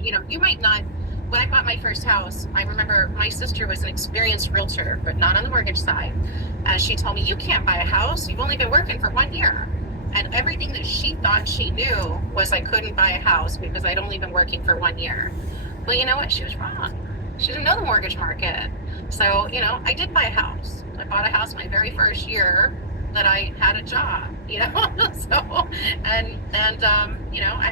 much, you might not. When I bought my first house, I remember my sister was an experienced realtor, but not on the mortgage side. And she told me, you can't buy a house. You've only been working for 1 year. And everything that she thought she knew was I couldn't buy a house because I'd only been working for 1 year. Well, you know what? She was wrong. She didn't know the mortgage market. So, I did buy a house. I bought a house my very first year that I had a job, so, I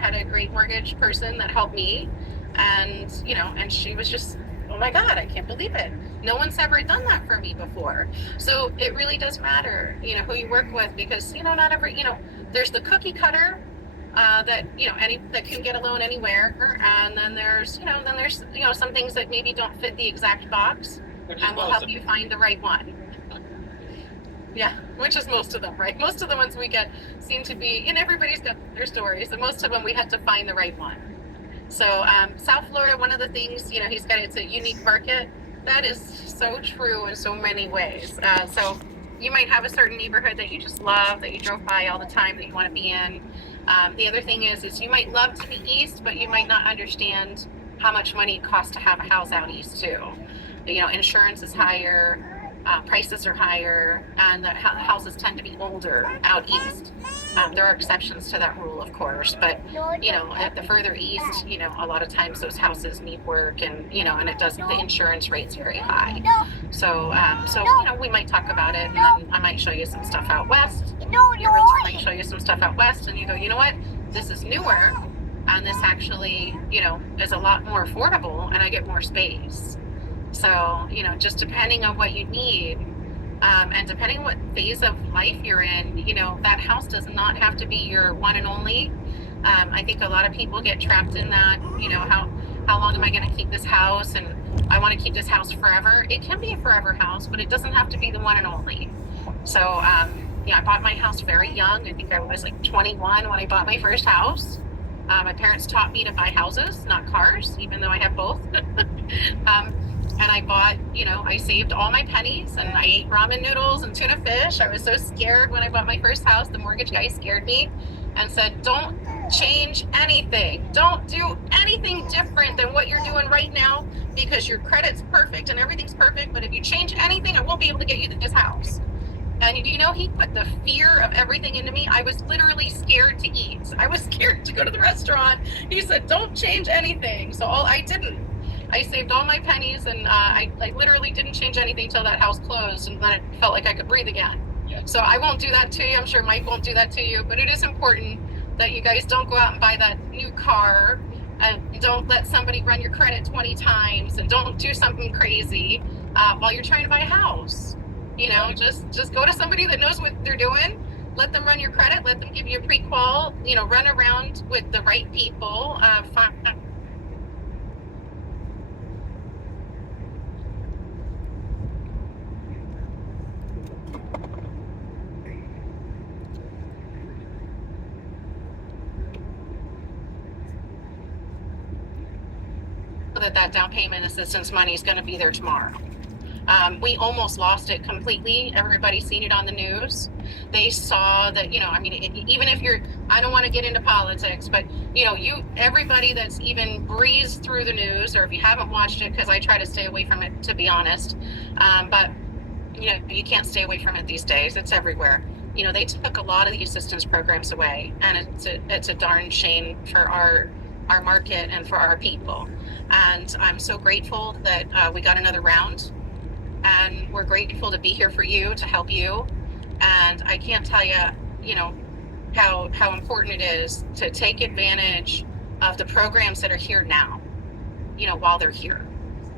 had a great mortgage person that helped me. And she was just, oh my God, I can't believe it. No one's ever done that for me before. So it really does matter, who you work with, because, not every, there's the cookie cutter that, that can get a loan anywhere. And then there's some things that maybe don't fit the exact box and will help you find the right one. Yeah, which is most of them, right? Most of the ones we get seem to be, and everybody's got their stories, and most of them we have to find the right one. So South Florida, one of the things, it's a unique market. That is so true in so many ways. So you might have a certain neighborhood that you just love, that you drove by all the time, that you want to be in. The other thing is you might love to be east, but you might not understand how much money it costs to have a house out east too. Insurance is higher. Prices are higher, and the houses tend to be older out east. There are exceptions to that rule, of course, but at the further east, a lot of times those houses need work, and and the insurance rate's very high. So we might talk about it, and then I might show you some stuff out west. Your realtor might show you some stuff out west, and you go, you know what, this is newer, and this actually is a lot more affordable, and I get more space. So, just depending on what you need, and depending on what phase of life you're in, that house does not have to be your one and only. I think a lot of people get trapped in that, how long am I going to keep this house? And I want to keep this house forever. It can be a forever house, but it doesn't have to be the one and only. So, I bought my house very young. I think I was like 21 when I bought my first house. My parents taught me to buy houses, not cars, even though I have both. And I bought, I saved all my pennies, and I ate ramen noodles and tuna fish. I was so scared when I bought my first house. The mortgage guy scared me and said, don't change anything. Don't do anything different than what you're doing right now, because your credit's perfect and everything's perfect. But if you change anything, I won't be able to get you this house. And he put the fear of everything into me. I was literally scared to eat. I was scared to go to the restaurant. He said, don't change anything. So I didn't. I saved all my pennies, and I literally didn't change anything until that house closed, and then it felt like I could breathe again. Yeah. So I won't do that to you. I'm sure Mike won't do that to you, but it is important that you guys don't go out and buy that new car, and don't let somebody run your credit 20 times, and don't do something crazy while you're trying to buy a house. Just go to somebody that knows what they're doing. Let them run your credit. Let them give you a pre-qual. Run around with the right people. That down payment assistance money is going to be there tomorrow. We almost lost it completely. Everybody's seen it on the news. They saw that, even if I don't want to get into politics, but everybody that's even breezed through the news, or if you haven't watched it, because I try to stay away from it, to be honest. But you can't stay away from it these days. It's everywhere. They took a lot of the assistance programs away, and it's a darn shame for our market and for our people. And I'm so grateful that we got another round, and we're grateful to be here for you, to help you. And I can't tell you, how important it is to take advantage of the programs that are here now, while they're here,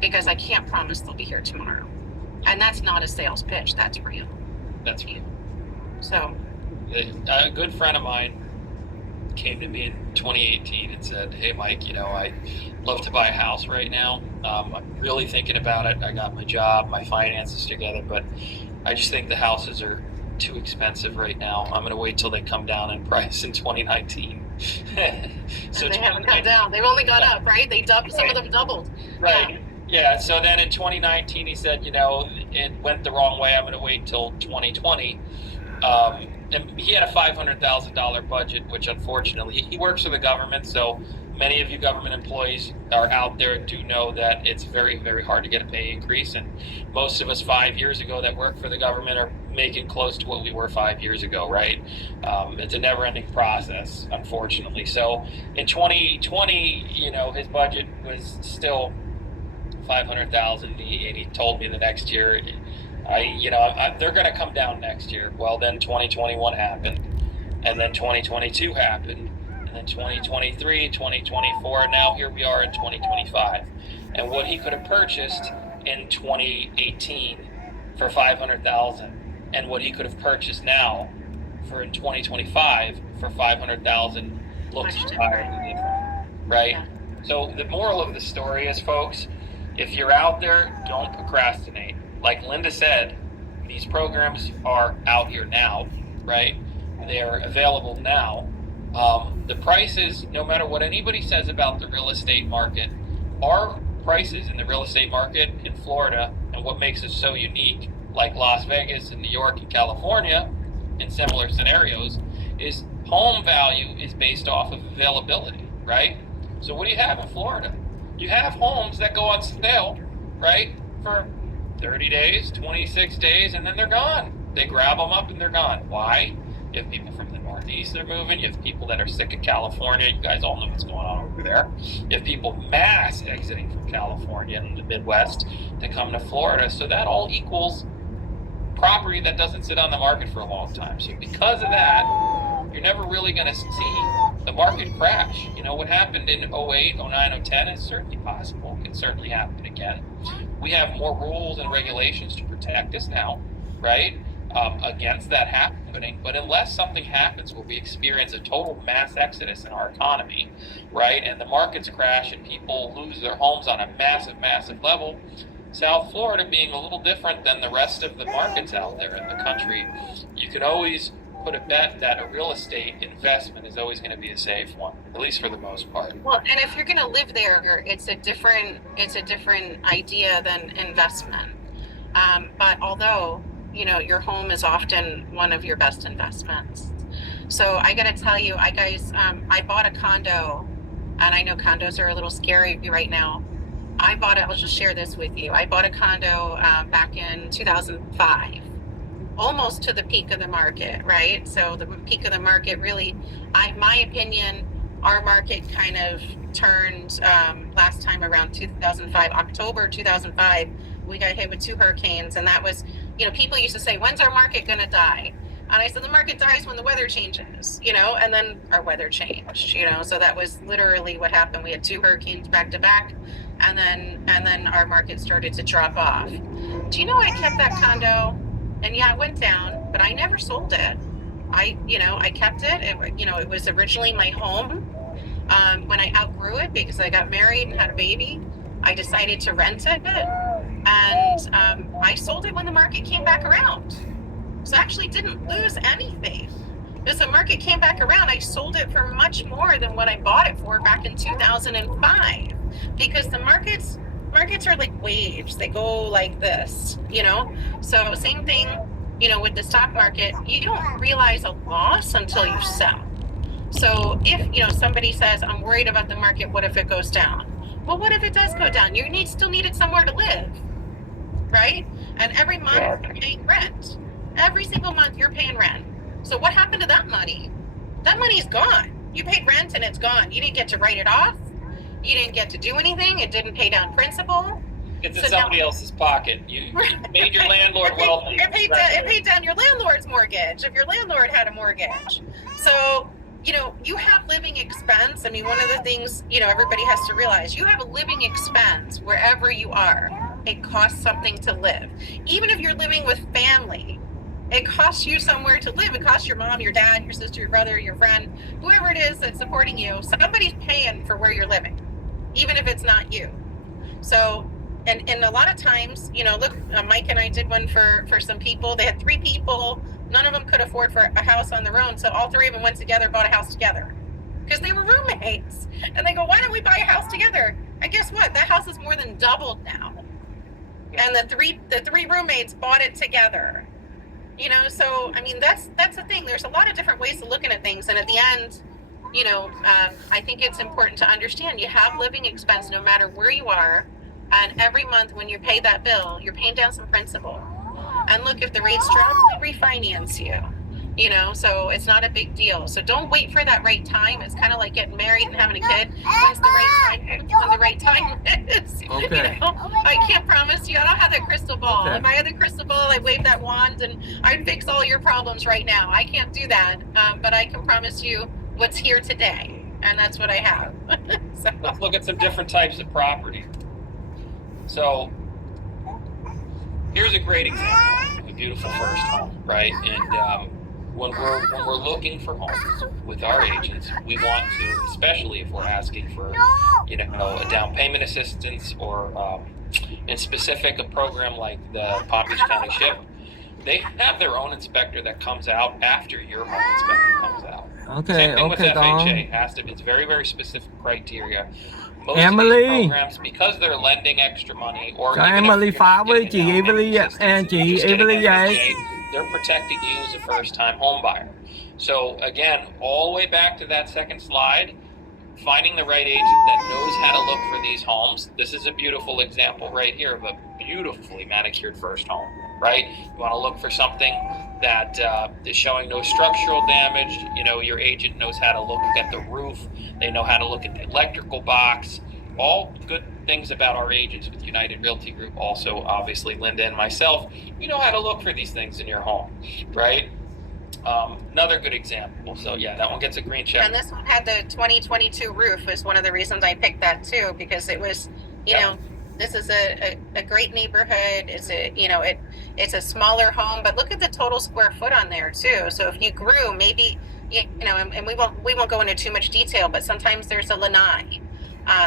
because I can't promise they'll be here tomorrow. And that's not a sales pitch. That's real. That's real. So a good friend of mine came to me in 2018 and said, hey Mike, I'd love to buy a house right now. I'm really thinking about it. I got my job, my finances together, but I just think the houses are too expensive right now. I'm going to wait till they come down in price in 2019. So they haven't come down. They've only gone up, right? Some of them doubled. Right. Yeah. So then in 2019, he said, it went the wrong way. I'm going to wait till 2020. And he had a $500,000 budget, which unfortunately he works for the government, so many of you government employees are out there do know that it's very, very hard to get a pay increase. And most of us 5 years ago that work for the government are making close to what we were 5 years ago, right? It's a never-ending process, unfortunately. So in 2020, his budget was still 500,000, and he told me the next year, they're going to come down next year. Well, then 2021 happened, and then 2022 happened, and then 2023, 2024, and now here we are in 2025. And what he could have purchased in 2018 for 500,000, and what he could have purchased now for in 2025 for 500,000 looks entirely different, right? Yeah. So the moral of the story is, folks, if you're out there, don't procrastinate. Like Linda said, these programs are out here now, right? They're available now. The prices, no matter what anybody says about the real estate market, our prices in the real estate market in Florida, and what makes us so unique, like Las Vegas and New York and California, in similar scenarios, is home value is based off of availability, right? So what do you have in Florida? You have homes that go on sale, right, for 30 days, 26 days, and then they're gone. They grab them up and they're gone. Why? You have people from the Northeast that are moving. You have people that are sick of California. You guys all know what's going on over there. You have people mass exiting from California and the Midwest to come to Florida. So that all equals property that doesn't sit on the market for a long time. So because of that, you're never really going to see the market crash. What happened in 08, 09, 010 is certainly possible. It can certainly happen again. We have more rules and regulations to protect us now, right, against that happening. But unless something happens where we experience a total mass exodus in our economy, right, and the markets crash and people lose their homes on a massive, massive level, South Florida being a little different than the rest of the markets out there in the country, you can always put a bet that a real estate investment is always going to be a safe one, at least for the most part. Well, and if you're going to live there, it's a different idea than investment. But although, your home is often one of your best investments. So I got to tell you, I bought a condo, and I know condos are a little scary right now. I'll just share this with you. I bought a condo back in 2005. Almost to the peak of the market, right? So the peak of the market really, my opinion, our market kind of turned last time around 2005, October 2005, we got hit with 2 hurricanes. And that was, people used to say, when's our market going to die? And I said, the market dies when the weather changes, and then our weather changed, so that was literally what happened. We had 2 hurricanes back to back, and then our market started to drop off. Do you know I kept that condo? And yeah, it went down, but I never sold it. I kept it. It was originally my home. When I outgrew it because I got married and had a baby, I decided to rent it. And I sold it when the market came back around. So I actually didn't lose anything. As the market came back around, I sold it for much more than what I bought it for back in 2005. Because the markets are like waves. They go like this, So same thing, with the stock market, you don't realize a loss until you sell. So if, somebody says, I'm worried about the market, what if it goes down? Well, what if it does go down? You still needed somewhere to live, right? And every month you're paying rent. Every single month you're paying rent. So what happened to that money? That money's gone. You paid rent and it's gone. You didn't get to write it off. You didn't get to do anything. It didn't pay down principal. It's in somebody else's pocket. You made your landlord wealthy. It paid down your landlord's mortgage if your landlord had a mortgage. So, you have living expense. I mean, one of the things, everybody has to realize, you have a living expense wherever you are. It costs something to live. Even if you're living with family, it costs you somewhere to live. It costs your mom, your dad, your sister, your brother, your friend, whoever it is that's supporting you. Somebody's paying for where you're living, even if it's not you. So, and a lot of times, look, Mike and I did one for some people. They had 3 people. None of them could afford for a house on their own. So all 3 of them went together, bought a house together because they were roommates. And they go, why don't we buy a house together? And guess what? That house is more than doubled now. And the three roommates bought it together. So I mean, that's the thing. There's a lot of different ways of looking at things, and at the end, I think it's important to understand you have living expense no matter where you are. And every month when you pay that bill, you're paying down some principal. And look, if the rates drop, we refinance you. So it's not a big deal. So don't wait for that right time. It's kind of like getting married and having a kid. When's the right time? When the right time is. Okay. I can't promise you. I don't have that crystal ball. Okay. If I had the crystal ball, I'd wave that wand and I'd fix all your problems right now. I can't do that. But I can promise you what's here today. And that's what I have. So. Let's look at some different types of property. So here's a great example of a beautiful first home, right? And when we're looking for homes with our agents, we want to, especially if we're asking for a down payment assistance or in specific a program like the Palm Beach County SHIP, they have their own inspector that comes out after your home inspector comes out. Okay, Same thing with okay, FHA. It's very, very specific criteria. Most Emily. of these programs, because they're lending extra money, or Cho even if Emily you're phá not với getting chị a down Emily payment assistance, chị you're just getting Emily vậy. FHA, they're protecting you as a first-time home buyer. So again, all the way back to that second slide, finding the right agent that knows how to look for these homes. This is a beautiful example right here of a beautifully manicured first home, right? You want to look for something that is showing no structural damage. Your agent knows how to look at the roof. They know how to look at the electrical box. All good things about our agents with United Realty Group. Also, obviously, Linda and myself, we know how to look for these things in your home, right? Another good example. So yeah, that one gets a green check. And this one had the 2022 roof is one of the reasons I picked that too, because it was, this is a great neighborhood. It's it's a smaller home, but look at the total square foot on there too. So if you grew, maybe, and we won't go into too much detail, but sometimes there's a lanai.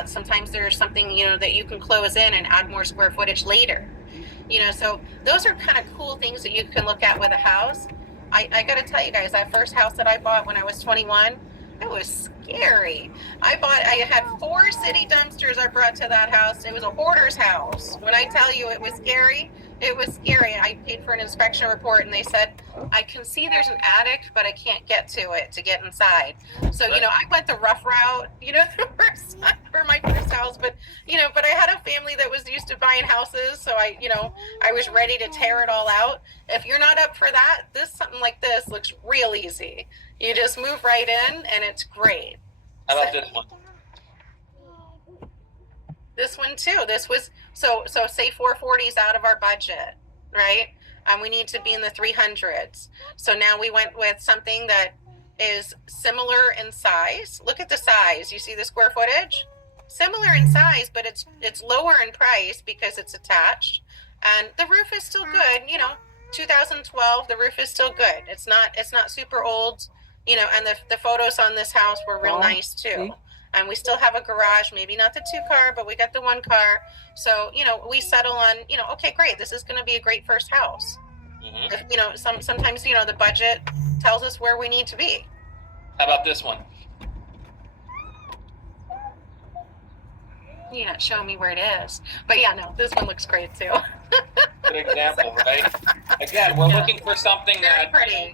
Sometimes there's something, that you can close in and add more square footage later. So those are kind of cool things that you can look at with a house. I got to tell you guys, that first house that I bought when I was 21, it was scary. I had 4 city dumpsters I brought to that house. It was a hoarder's house. When I tell you it was scary, it was scary. I paid for an inspection report and they said, I can see there's an attic, but I can't get to it to get inside. So, I went the rough route, for my first house, but I had a family that was used to buying houses. So I was ready to tear it all out. If you're not up for that, something like this looks real easy. You just move right in and it's great. How about this one? This one too. This was so say 440 is out of our budget, right? And we need to be in the 300s. So now we went with something that is similar in size. Look at the size. You see the square footage? Similar in size, but it's lower in price because it's attached. And the roof is still good, 2012, the roof is still good. It's not super old, and the photos on this house were real nice too. And we still have a garage, maybe not the 2-car, but we got the 1-car. So, we settle on, okay, great. This is going to be a great first house. Mm-hmm. Sometimes, the budget tells us where we need to be. How about this one? You're not showing me where it is. But yeah, no, this one looks great too. Good example, right? Again, we're looking for something Very that pretty.